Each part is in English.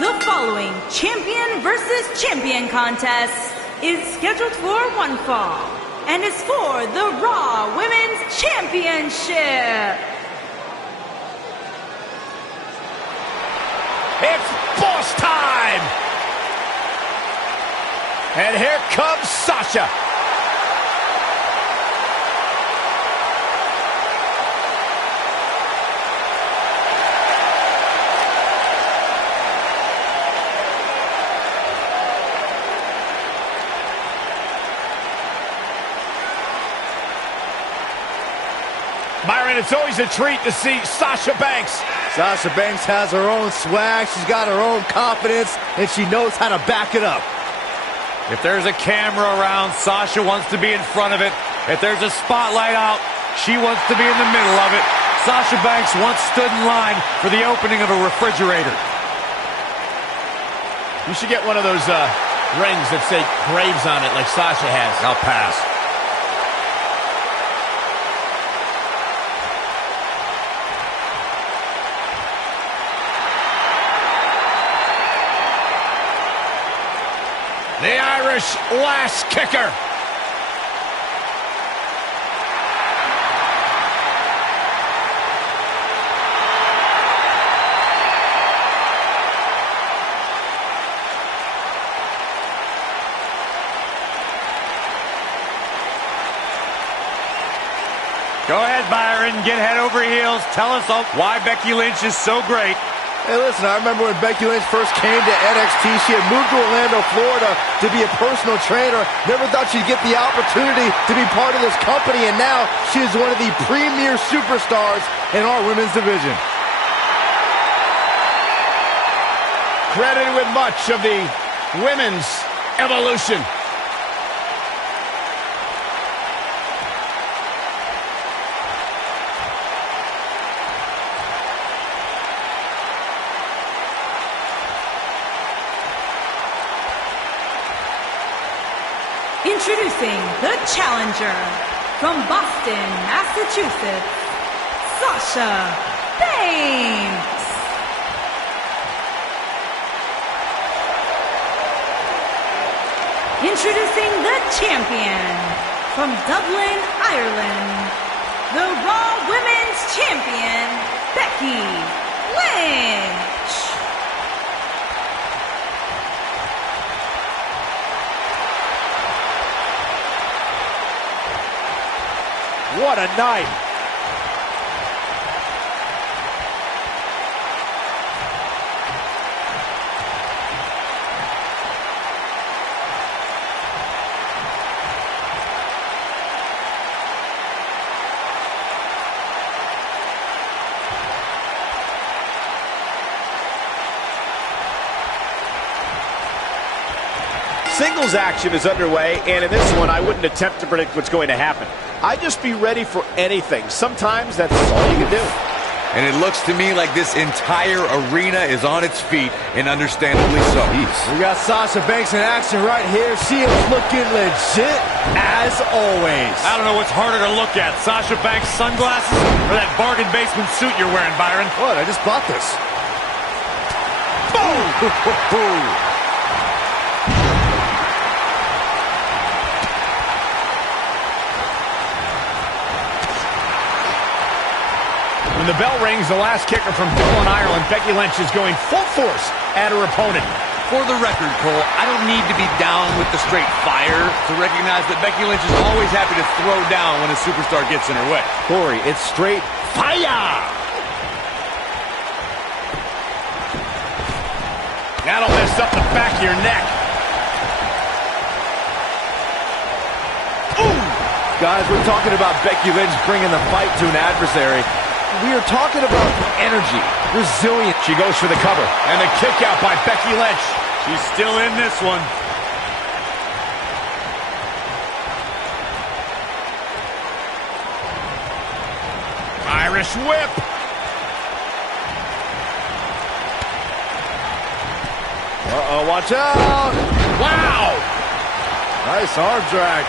The following champion versus champion contest is scheduled for one fall and is for the Raw Women's Championship. It's boss time! And here comes Sasha. Byron, it's always a treat to see Sasha Banks. Sasha Banks has her own swag, she's got her own confidence, and she knows how to back it up. If there's a camera around, Sasha wants to be in front of it. If there's a spotlight out, she wants to be in the middle of it. Sasha Banks once stood in line for the opening of a refrigerator. You should get one of those rings that say Graves on it like Sasha has. I'll pass. The Irish last kicker. Go ahead, Byron. Get head over heels. Tell us all why Becky Lynch is so great. Hey, listen, I remember when Becky Lynch first came to NXT, she had moved to Orlando, Florida to be a personal trainer. Never thought she'd get the opportunity to be part of this company, and now she is one of the premier superstars in our women's division. Credited with much of the women's evolution. Introducing the challenger from Boston, Massachusetts, Sasha Banks. Introducing the champion from Dublin, Ireland, the Raw Women's Champion, Becky Lynch. What a night. Singles action is underway, and in this one, I wouldn't attempt to predict what's going to happen. I'd just be ready for anything. Sometimes that's all you can do. And it looks to me like this entire arena is on its feet, and understandably so. We got Sasha Banks in action right here. She is looking legit as always. I don't know what's harder to look at, Sasha Banks' sunglasses or that bargain basement suit you're wearing, Byron. What? I just bought this. Boom! When the bell rings, the last kicker from Dublin, Ireland, Becky Lynch is going full force at her opponent. For the record, Cole, I don't need to be down with the straight fire to recognize that Becky Lynch is always happy to throw down when a superstar gets in her way. Corey, it's straight fire! That'll mess up the back of your neck. Ooh! Guys, we're talking about Becky Lynch bringing the fight to an adversary. We are talking about energy, resilience. She goes for the cover, and the kick out by Becky Lynch. She's still in this one. Irish whip. Uh-oh, watch out! Wow! Nice arm drag.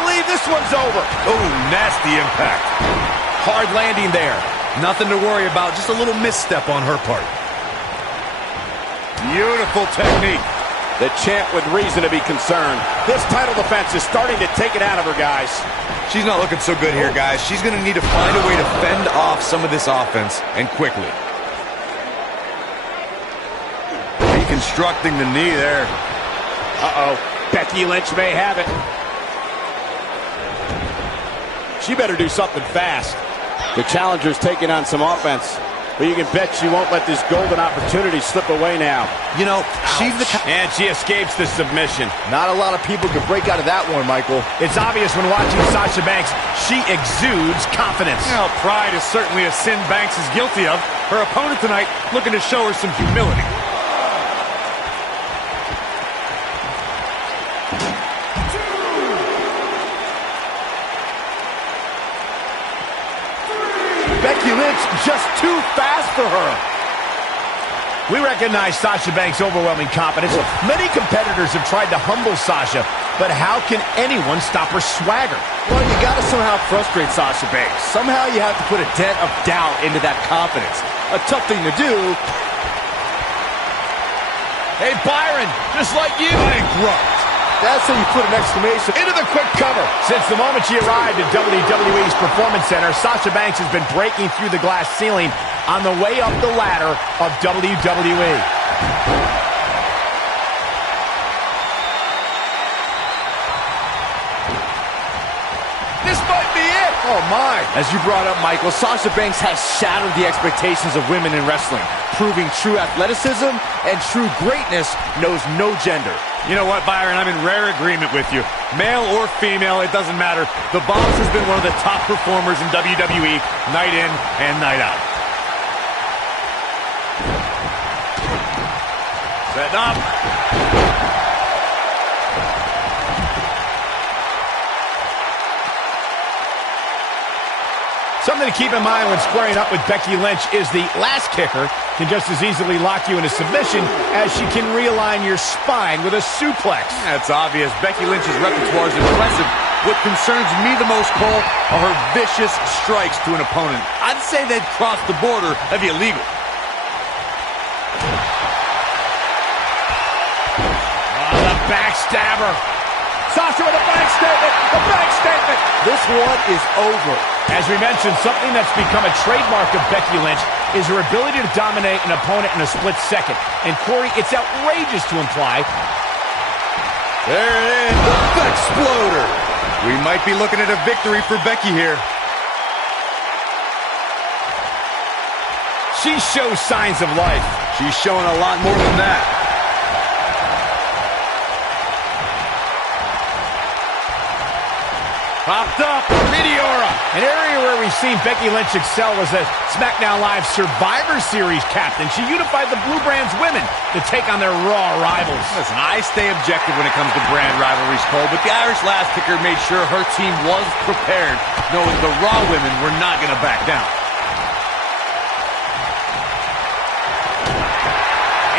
believe this one's over. Oh, nasty impact. Hard landing there. Nothing to worry about, just a little misstep on her part. Beautiful technique. The champ with reason to be concerned. This title defense is starting to take it out of her, guys. She's not looking so good here, guys. She's going to need to find a way to fend off some of this offense, and quickly. Deconstructing the knee there. Uh-oh. Becky Lynch may have it. She better do something fast. The challenger's taking on some offense. But you can bet she won't let this golden opportunity slip away now. You know, she's the... And she escapes the submission. Not a lot of people could break out of that one, Michael. It's obvious when watching Sasha Banks, she exudes confidence. Well, pride is certainly a sin Banks is guilty of. Her opponent tonight looking to show her some humility. Becky Lynch just too fast for her. We recognize Sasha Banks' overwhelming confidence. Many competitors have tried to humble Sasha, but how can anyone stop her swagger? Well, you gotta somehow frustrate Sasha Banks. Somehow you have to put a dent of doubt into that confidence. A tough thing to do. Hey, Byron, just like you. Bankrupt. That's how you put an exclamation. Into the quick cover. Since the moment she arrived at WWE's Performance Center, Sasha Banks has been breaking through the glass ceiling on the way up the ladder of WWE. This might be it. Oh, my. As you brought up, Michael, Sasha Banks has shattered the expectations of women in wrestling, proving true athleticism and true greatness knows no gender. You know what, Byron? I'm in rare agreement with you. Male or female, it doesn't matter. The Boss has been one of the top performers in WWE, night in and night out. Setting up. Something to keep in mind when squaring up with Becky Lynch is the last kicker can just as easily lock you into submission as she can realign your spine with a suplex. That's obvious. Becky Lynch's repertoire is impressive. What concerns me the most, Cole, are her vicious strikes to an opponent. I'd say they'd cross the border of illegal. Oh, the backstabber. Sasha with a bank statement. A bank statement. This one is over. As we mentioned, something that's become a trademark of Becky Lynch is her ability to dominate an opponent in a split second. And Corey, it's outrageous to imply. There it is, the exploder. We might be looking at a victory for Becky here. She shows signs of life. She's showing a lot more than that. Popped up, Meteora. An area where we've seen Becky Lynch excel was as SmackDown Live Survivor Series captain. She unified the Blue Brand's women to take on their Raw rivals. Listen, I stay objective when it comes to brand rivalries, Cole, but the Irish Last Kicker made sure her team was prepared, knowing the Raw women were not going to back down.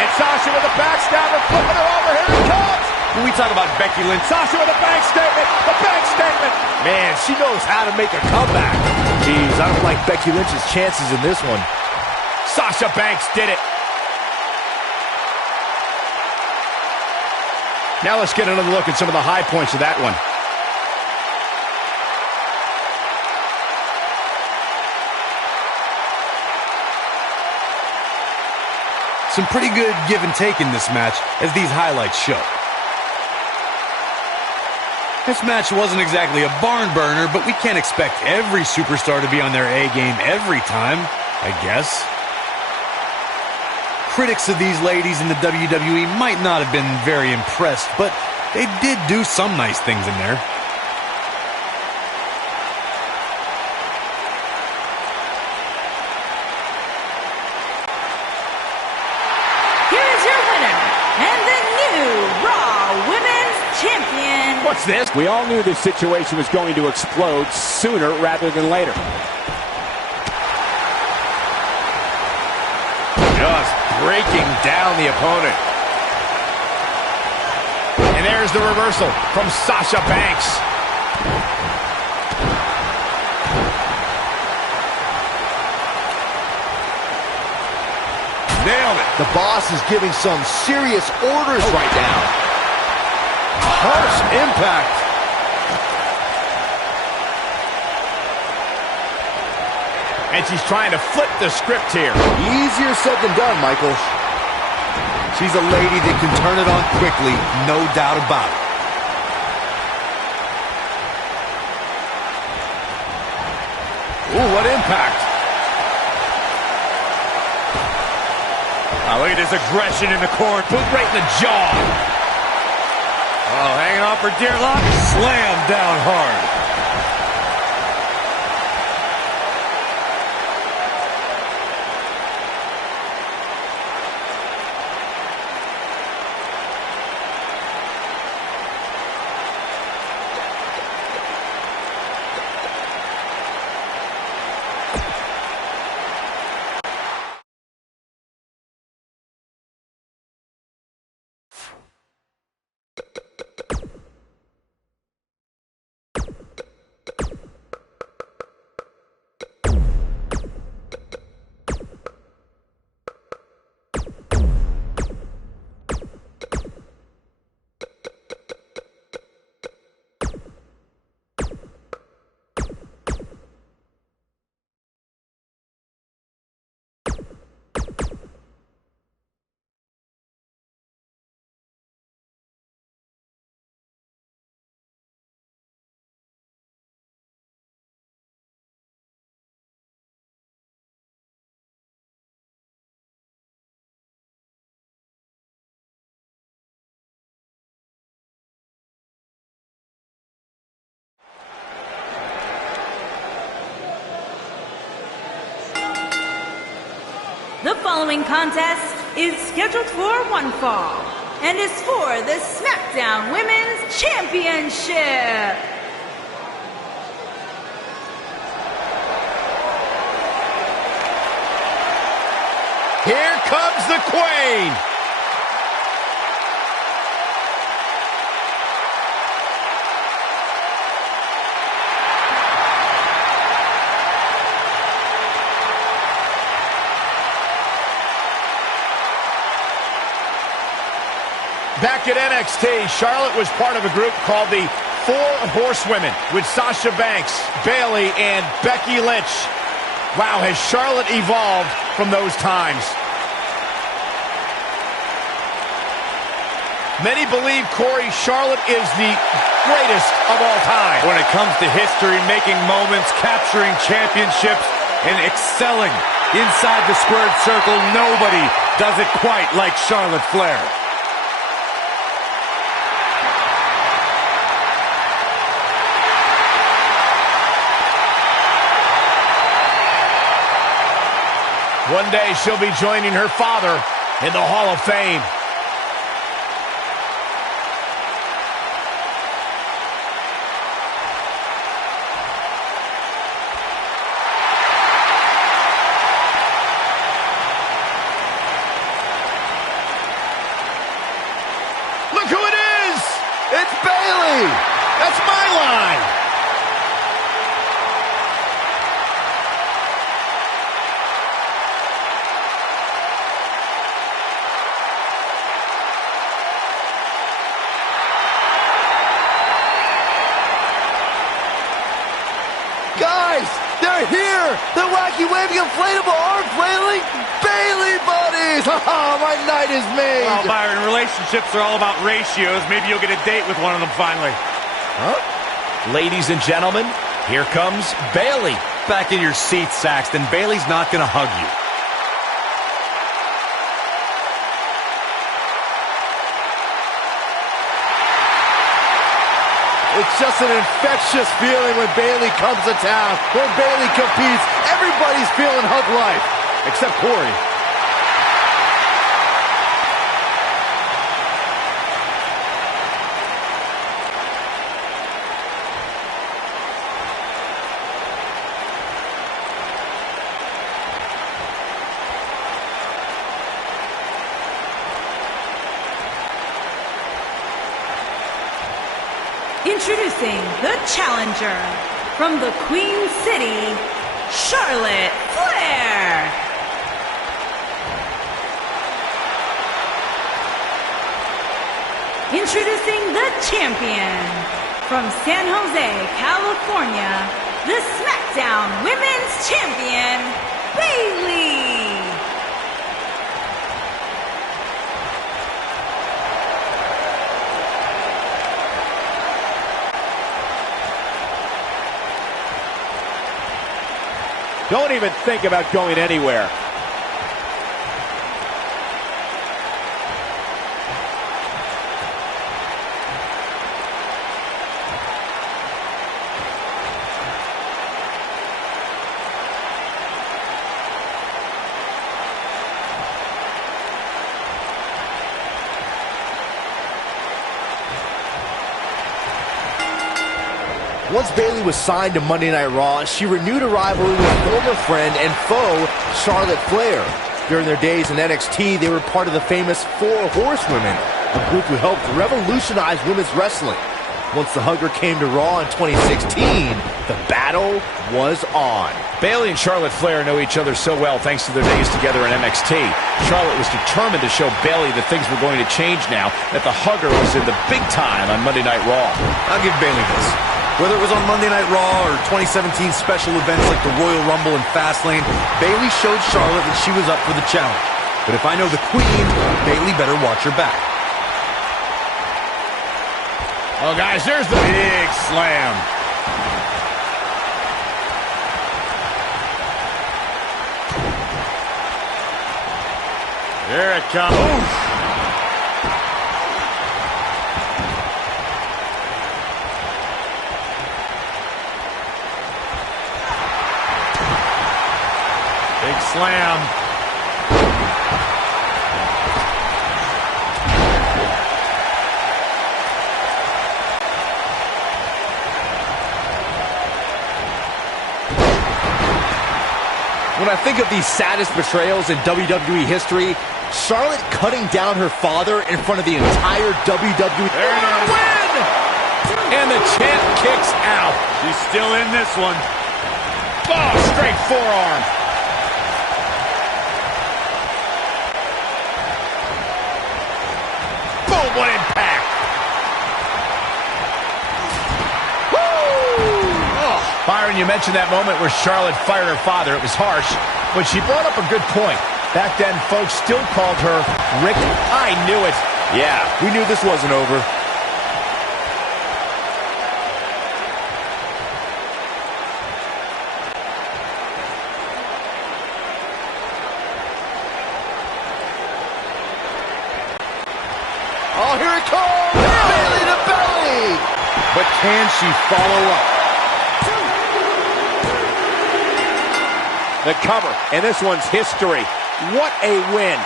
And Sasha with a backstabber, flipping her over. Here it comes. When we talk about Becky Lynch, Sasha with a bank statement. The bank statement. Man, she knows how to make a comeback. Jeez, I don't like Becky Lynch's chances in this one. Sasha Banks did it. Now let's get another look at some of the high points of that one. some pretty good give and take in this match, as these highlights show. This match wasn't exactly a barn burner, but we can't expect every superstar to be on their A-game every time, I guess. Critics of these ladies in the WWE might not have been very impressed, but they did do some nice things in there. Here's your winner, and the new Raw Women's Champion. What's this? We all knew this situation was going to explode sooner rather than later. Just breaking down the opponent. And there's the reversal from Sasha Banks. Nailed it. The boss is giving some serious orders right now. Harsh impact. And she's trying to flip the script here. Easier said than done, Michael. She's a lady that can turn it on quickly, no doubt about it. Ooh, what impact. Oh, look at this aggression in the corner. Boot right in the jaw. Oh, hanging off for dear life. Slam down hard. The following contest is scheduled for one fall and is for the SmackDown Women's Championship. Here comes the Queen. Back at NXT, Charlotte was part of a group called the Four Horsewomen with Sasha Banks, Bayley, and Becky Lynch. Wow, has Charlotte evolved from those times? Many believe, Corey, Charlotte is the greatest of all time. When it comes to history, making moments, capturing championships, and excelling inside the squared circle, nobody does it quite like Charlotte Flair. One day she'll be joining her father in the Hall of Fame. Look who it is! It's Bayley! That's my line! Guys, they're here! The wacky waving inflatable arm flailing Bayley buddies! Oh, my night is made! Well, Byron, relationships are all about ratios. Maybe you'll get a date with one of them finally. Huh? Ladies and gentlemen, here comes Bayley. Back in your seat, Saxton. Bayley's not going to hug you. It's just an infectious feeling when Bayley comes to town. When Bayley competes, everybody's feeling hug life. Except Corey. Introducing the challenger from the Queen City, Charlotte Flair. Introducing the champion from San Jose, California, the SmackDown Women's Champion, Bayley. Don't even think about going anywhere. Once Bayley was signed to Monday Night Raw, she renewed a rivalry with former friend and foe Charlotte Flair. During their days in NXT, they were part of the famous Four Horsewomen, a group who helped revolutionize women's wrestling. Once the Hugger came to Raw in 2016, the battle was on. Bayley and Charlotte Flair know each other so well thanks to their days together in NXT. Charlotte was determined to show Bayley that things were going to change now that the Hugger was in the big time on Monday Night Raw. I'll give Bayley this. Whether it was on Monday Night Raw or 2017 special events like the Royal Rumble and Fastlane, Bayley showed Charlotte that she was up for the challenge. But if I know the Queen, Bayley better watch her back. Oh, guys, there's the big slam. There it comes. Oof. Big slam. When I think of the saddest betrayals in WWE history, Charlotte cutting down her father in front of the entire WWE. There it is. Win! And the champ kicks out. She's still in this one. Oh, straight forearm. Boom, what impact. Byron, you mentioned that moment where Charlotte fired her father. It was harsh, but she brought up a good point. Back then, folks still called her Rick. I knew it. Yeah, we knew this wasn't over. Oh, here it comes! Belly to belly! But can she follow up? The cover, and this one's history. What a win.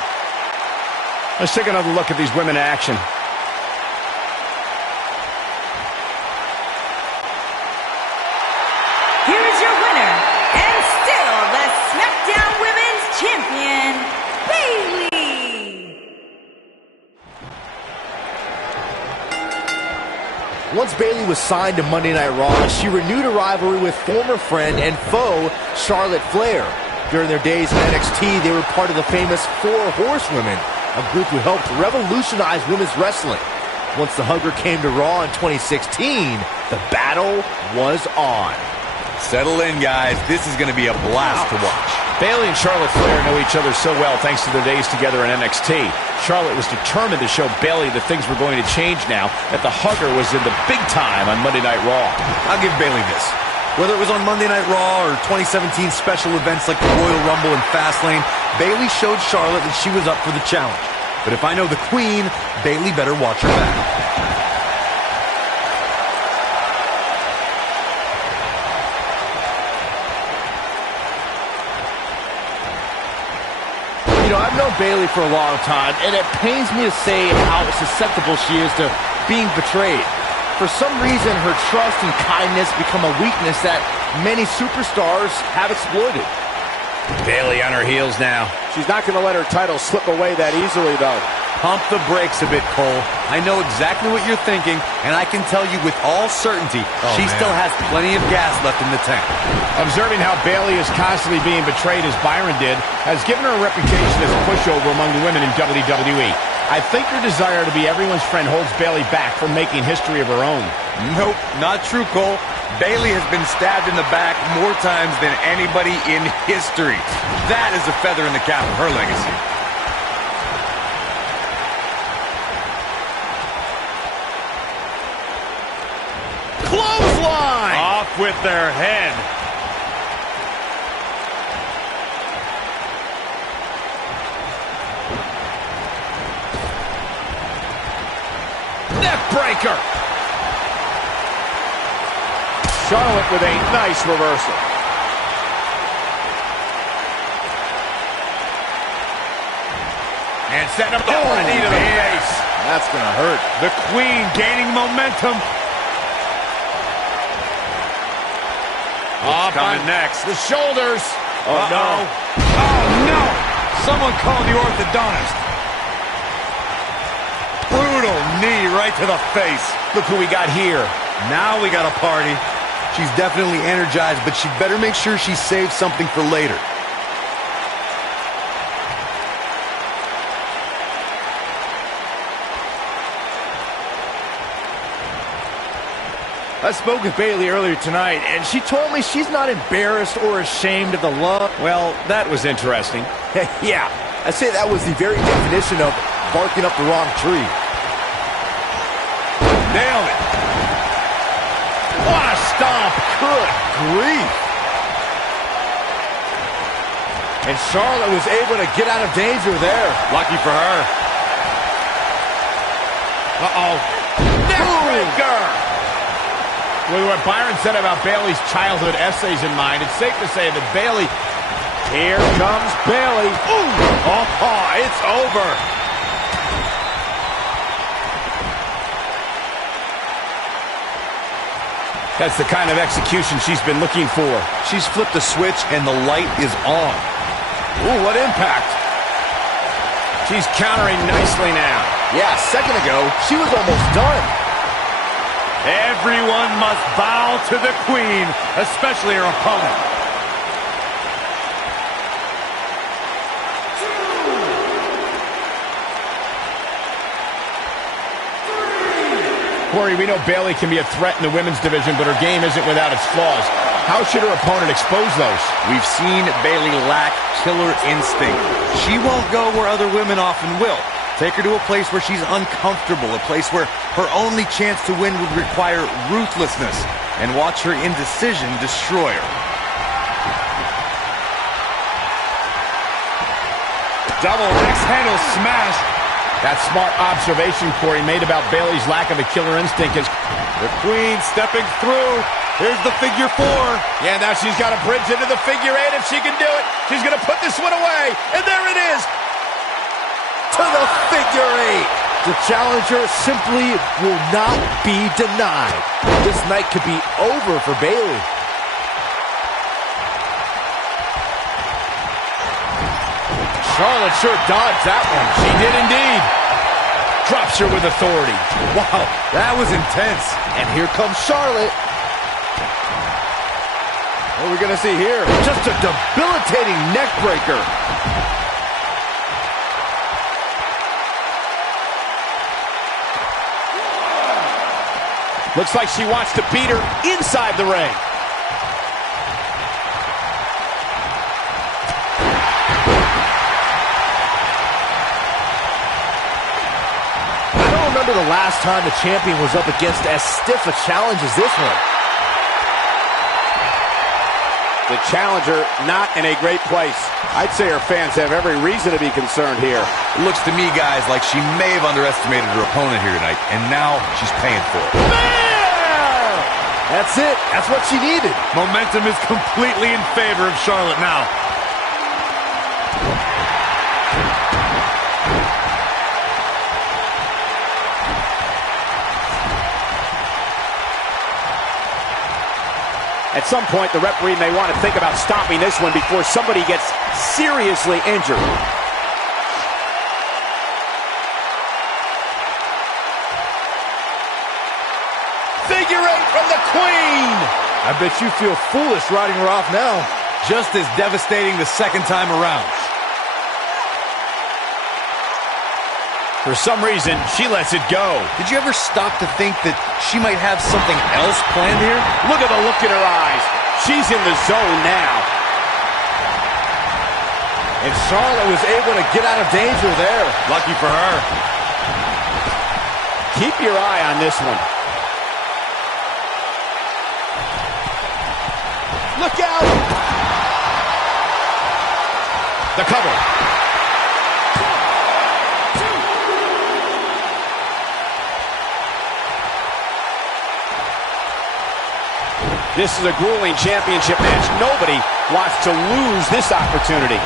Let's take another look at these women in action. Here is your winner, and still the SmackDown Women's Champion, Bayley. Once Bayley was signed to Monday Night Raw, she renewed a rivalry with former friend and foe Charlotte Flair. During their days in NXT, they were part of the famous Four Horsewomen, a group who helped revolutionize women's wrestling. Once the Hugger came to Raw in 2016, the battle was on. Settle in, guys. This is going to be a blast to watch. Bayley and Charlotte Flair know each other so well thanks to their days together in NXT. Charlotte was determined to show Bayley that things were going to change now that the Hugger was in the big time on Monday Night Raw. I'll give Bayley this. Whether it was on Monday Night Raw or 2017 special events like the Royal Rumble and Fastlane, Bayley showed Charlotte that she was up for the challenge. But if I know the Queen, Bayley better watch her back. You know, I've known Bayley for a long time, and it pains me to say how susceptible she is to being betrayed. For some reason, her trust and kindness become a weakness that many superstars have exploited. Bayley on her heels now. She's not going to let her title slip away that easily, though. Pump the brakes a bit, Cole. I know exactly what you're thinking, and I can tell you with all certainty, she still has plenty of gas left in the tank. Observing how Bayley is constantly being betrayed as Byron did has given her a reputation as a pushover among the women in WWE. I think her desire to be everyone's friend holds Bayley back from making history of her own. Nope, not true, Cole. Bayley has been stabbed in the back more times than anybody in history. That is a feather in the cap of her legacy. Clothesline! Off with their head. Neck breaker! Charlotte with a nice reversal. And setting up the knee to the face. That's gonna hurt. The Queen gaining momentum. What's coming next? The shoulders. Oh, no. Oh, no. Someone call the orthodontist. Brutal knee right to the face. Look who we got here. Now we got a party. She's definitely energized, but she better make sure she saves something for later. I spoke with Bayley earlier tonight, and she told me she's not embarrassed or ashamed of the love. Well, that was interesting. Yeah, I say that was the very definition of barking up the wrong tree. Nailed it. What a stomp. Good grief. And Charlotte was able to get out of danger there. Lucky for her. Uh-oh. Neckbreaker. With what Byron said about Bayley's childhood essays in mind, it's safe to say that Bayley... Here comes Bayley. Ooh! Oh, it's over. That's the kind of execution she's been looking for. She's flipped the switch, and the light is on. Ooh, what impact. She's countering nicely now. Yeah, a second ago, she was almost done. Everyone must bow to the Queen, especially her opponent. Corey, we know Bayley can be a threat in the women's division, but her game isn't without its flaws. How should her opponent expose those? We've seen Bayley lack killer instinct. She won't go where other women often will. Take her to a place where she's uncomfortable, a place where her only chance to win would require ruthlessness, and watch her indecision destroy her. Double axe handle smash. That smart observation Corey made about Bayley's lack of a killer instinct is... The Queen stepping through. Here's the figure 4. Yeah, now she's got a bridge into the figure 8 if she can do it. She's going to put this one away, and there it is. To the figure 8. The challenger simply will not be denied. This night could be over for Bayley. Charlotte sure dodged that one. She did indeed. Drops her with authority. Wow, that was intense. And here comes Charlotte. What are we going to see here? Just a debilitating neck breaker. Looks like she wants to beat her inside the ring. I don't remember the last time the champion was up against as stiff a challenge as this one. The challenger not in a great place. I'd say her fans have every reason to be concerned here. It looks to me, guys, like she may have underestimated her opponent here tonight, and now she's paying for it. That's it. That's what she needed. Momentum is completely in favor of Charlotte now. At some point, the referee may want to think about stopping this one before somebody gets seriously injured. figure eight from the Queen. I bet you feel foolish riding her off now. Just as devastating the second time around. For some reason, she lets it go. Did you ever stop to think that she might have something else planned here? Look at the look in her eyes. She's in the zone now. And Charlotte was able to get out of danger there. Lucky for her. Keep your eye on this one. Look out! The cover. This is a grueling championship match. Nobody wants to lose this opportunity.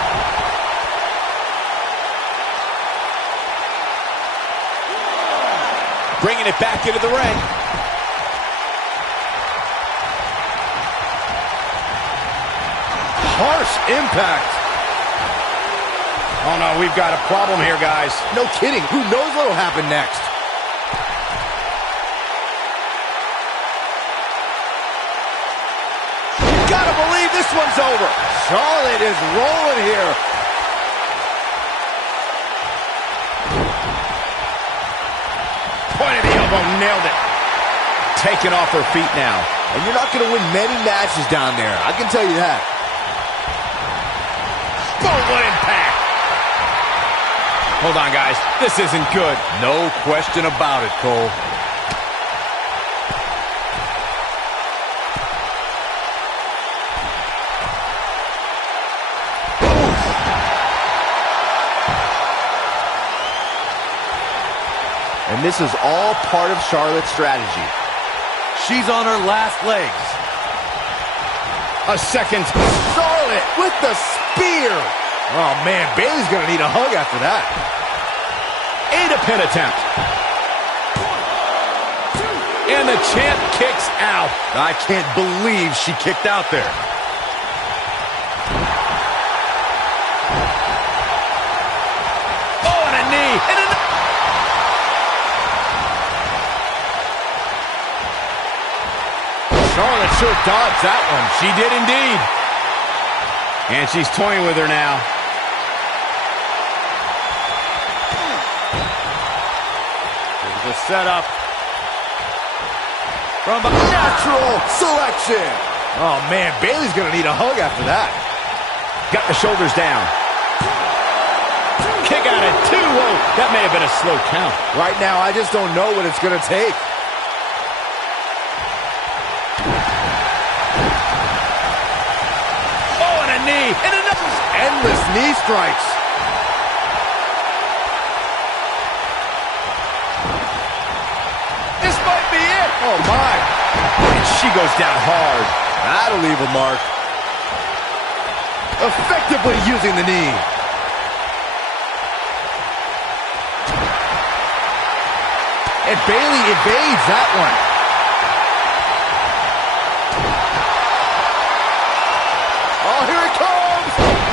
Bringing it back into the ring. Harsh impact. Oh no, we've got a problem here, guys. No kidding. Who knows what will happen next? Gotta believe this one's over. Charlotte is rolling here. Point of the elbow, nailed it. Taken off her feet now. And you're not going to win many matches down there. I can tell you that. Boom, what impact. Hold on, guys. This isn't good. No question about it, Cole. And this is all part of Charlotte's strategy. She's on her last legs. A second. Charlotte with the spear. Oh, man, Bayley's going to need a hug after that. And a pin attempt. And the champ kicks out. I can't believe she kicked out there. Oh, and a knee. And a... Charlotte sure dodged that one. She did indeed. And she's toying with her now. Here's the setup. From a natural selection. Oh, man, Bayley's going to need a hug after that. Got the shoulders down. Kick out at 2. Whoa, that may have been a slow count. Right now, I just don't know what it's going to take. Knee, and another endless knee strikes. This might be it. Oh my. And she goes down hard. That'll leave a mark. Effectively using the knee. And Bayley evades that one.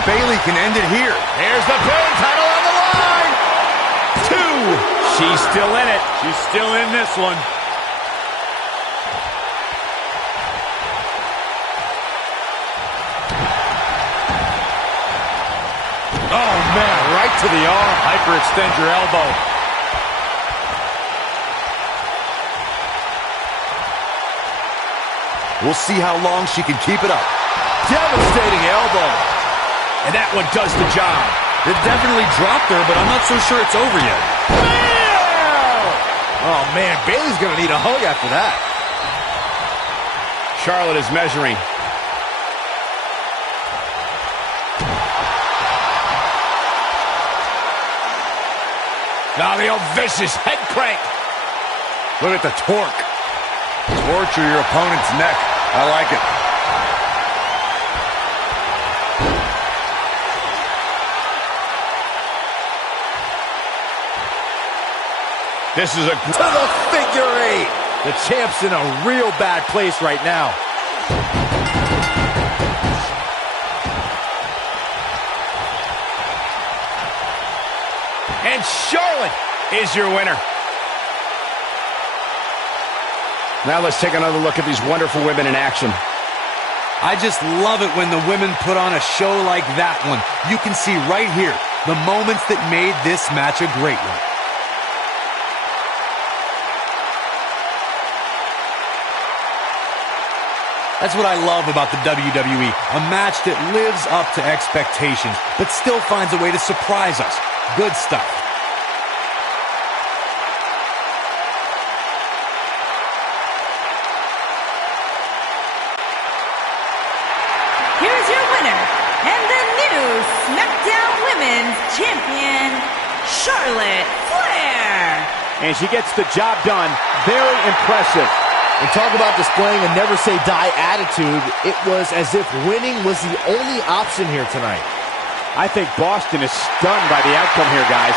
Bayley can end it here. Here's the pin, title on the line. 2. She's still in it. She's still in this one. Oh, man, right to the arm. Hyperextend your elbow. We'll see how long she can keep it up. Devastating elbow. And that one does the job. It definitely dropped her, but I'm not so sure it's over yet. Oh, man, Bayley's going to need a hug after that. Charlotte is measuring. Now the old vicious head crank. Look at the torque. Torture your opponent's neck. I like it. This is a... To the figure 8. The champ's in a real bad place right now. And Charlotte is your winner. Now let's take another look at these wonderful women in action. I just love it when the women put on a show like that one. You can see right here the moments that made this match a great one. That's what I love about the WWE, a match that lives up to expectations, but still finds a way to surprise us. Good stuff. Here's your winner, and the new SmackDown Women's Champion, Charlotte Flair. And she gets the job done. Very impressive. And talk about displaying a never-say-die attitude. It was as if winning was the only option here tonight. I think Boston is stunned by the outcome here, guys.